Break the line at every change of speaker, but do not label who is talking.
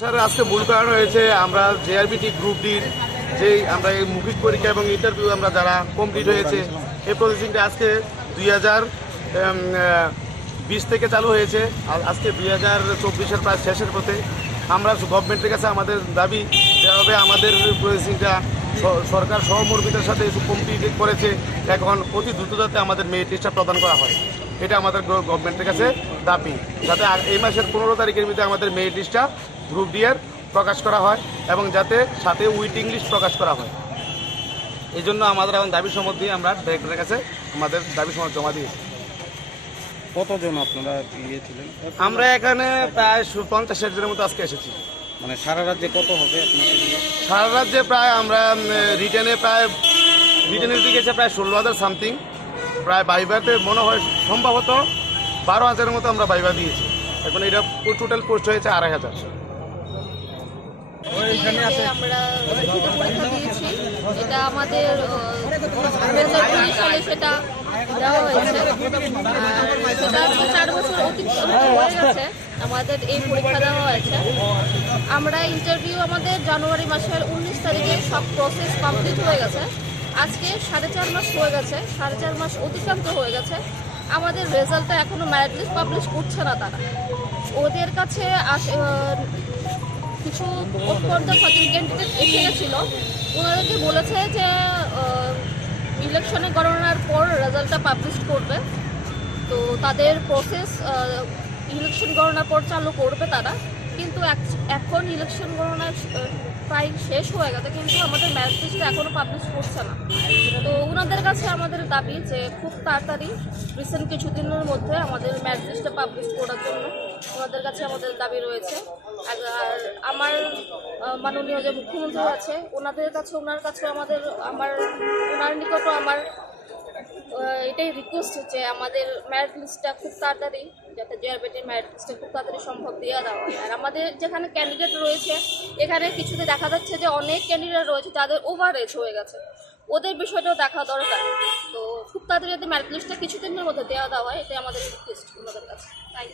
Sir, আজকে মূল কারণ হয়েছে আমরা জেআরবিটি গ্রুপ ডির যে আমরা এই মুখিক পরীক্ষা এবং ইন্টারভিউ আমরা যারা কমপ্লিট হয়েছে, এই প্রসেসিংটা আজকে দুই হাজার বিশ থেকে চালু হয়েছে। আর আজকে দুই হাজার চব্বিশের প্রায় শেষের পথে আমরা গভর্নমেন্টের কাছে আমাদের দাবি যেভাবে আমাদের প্রসেসিংটা সরকার সহমর্মিতার সাথে কমপ্লিট করেছে। এখন অতি দ্রুত যাতে আমাদের মেরিট লিস্টটা প্রদান করা হয়। এটা আমাদের গভর্নমেন্টের কাছে দাবি। যাতে এই মাসের পনেরো তারিখের মধ্যে আমাদের মেরিট লিস্টটা গ্রুপ ডিয়ার প্রকাশ করা হয় এবং যাতে সাথে উইটিং লিস্ট প্রকাশ করা হয়। এই জন্য আমাদের এখন দাবি সমর্থ দিয়ে আমরা ডাইরেক্টরের কাছে আমাদের দাবি সমর্থ জমা দিয়েছি।
কতজন আপনারা গিয়েছিলেন
আমরা এখানে প্রায় পঞ্চাশ ষাট জনের মতো আজকে এসেছি।
মানে সারা রাজ্যে কত হবে?
সারা রাজ্যে প্রায় আমরা রিটার্নে প্রায় রিটার্নের দিকে এসে প্রায় ষোলো হাজার সামথিং প্রায় বাইবাতে মনে হয় সম্ভবত বারো হাজারের মতো আমরা বাইবা দিয়েছি। এখন এটা টোটাল পোস্ট হয়েছে আড়াই হাজার।
আমরা এটা আমাদের চার বছর হয়ে গেছে, আমাদের এই পরীক্ষা দেওয়া হয়েছে। আমরা ইন্টারভিউ আমাদের জানুয়ারি মাসের উনিশ তারিখে সব প্রসেস কমপ্লিট হয়ে গেছে। আজকে সাড়ে চার মাস হয়ে গেছে, সাড়ে চার মাস অতিক্রান্ত হয়ে গেছে। আমাদের রেজাল্টটা এখনও ম্যারিট লিস্ট পাবলিশ করছে না তারা। ওদের কাছে কিছু পর্যন্ত ক্যান্ডিডেট এসে গেছিল। ওনাদেরকে বলেছে যে ইলেকশনে গণনার পর রেজাল্টটা পাবলিশ করবে। তো তাদের প্রসেস ইলেকশন গণনার পর চালু করবে তারা। কিন্তু এখন ইলেকশন গণনা প্রায় শেষ হয়ে গেছে, কিন্তু আমাদের ম্যারিট লিস্টটা এখনও পাবলিশ করছে না। তো ওনাদের কাছে আমাদের দাবি যে, খুব তাড়াতাড়ি রিসেন্ট কিছুদিনের মধ্যে আমাদের ম্যারিট লিস্টটা পাবলিশ করার জন্য ওনাদের কাছে আমাদের দাবি রয়েছে। আর মাননীয় যে মুখ্যমন্ত্রী আছে, ওনাদের কাছে, ওনার কাছে আমাদের, আমার, ওনার নিকটও আমার এটাই রিকোয়েস্ট যে আমাদের ম্যারিট লিস্টটা খুব তাড়াতাড়ি, যাতে জেআরবেটের ম্যারিট লিস্টটা খুব তাড়াতাড়ি সম্ভব দিয়ে দেওয়া হয়। আর আমাদের যেখানে ক্যান্ডিডেট রয়েছে, এখানে কিছুতে দেখা যাচ্ছে যে অনেক ক্যান্ডিডেট রয়েছে যাদের ওভার এজ হয়ে গেছে। ওদের বিষয়টাও দেখা দরকার। তো খুব তাড়াতাড়ি যাতে ম্যারিট লিস্টটা কিছুদিনের মধ্যে দেওয়া দেওয়া হয়, এটাই আমাদের রিকোয়েস্ট ওনাদের কাছে। তাই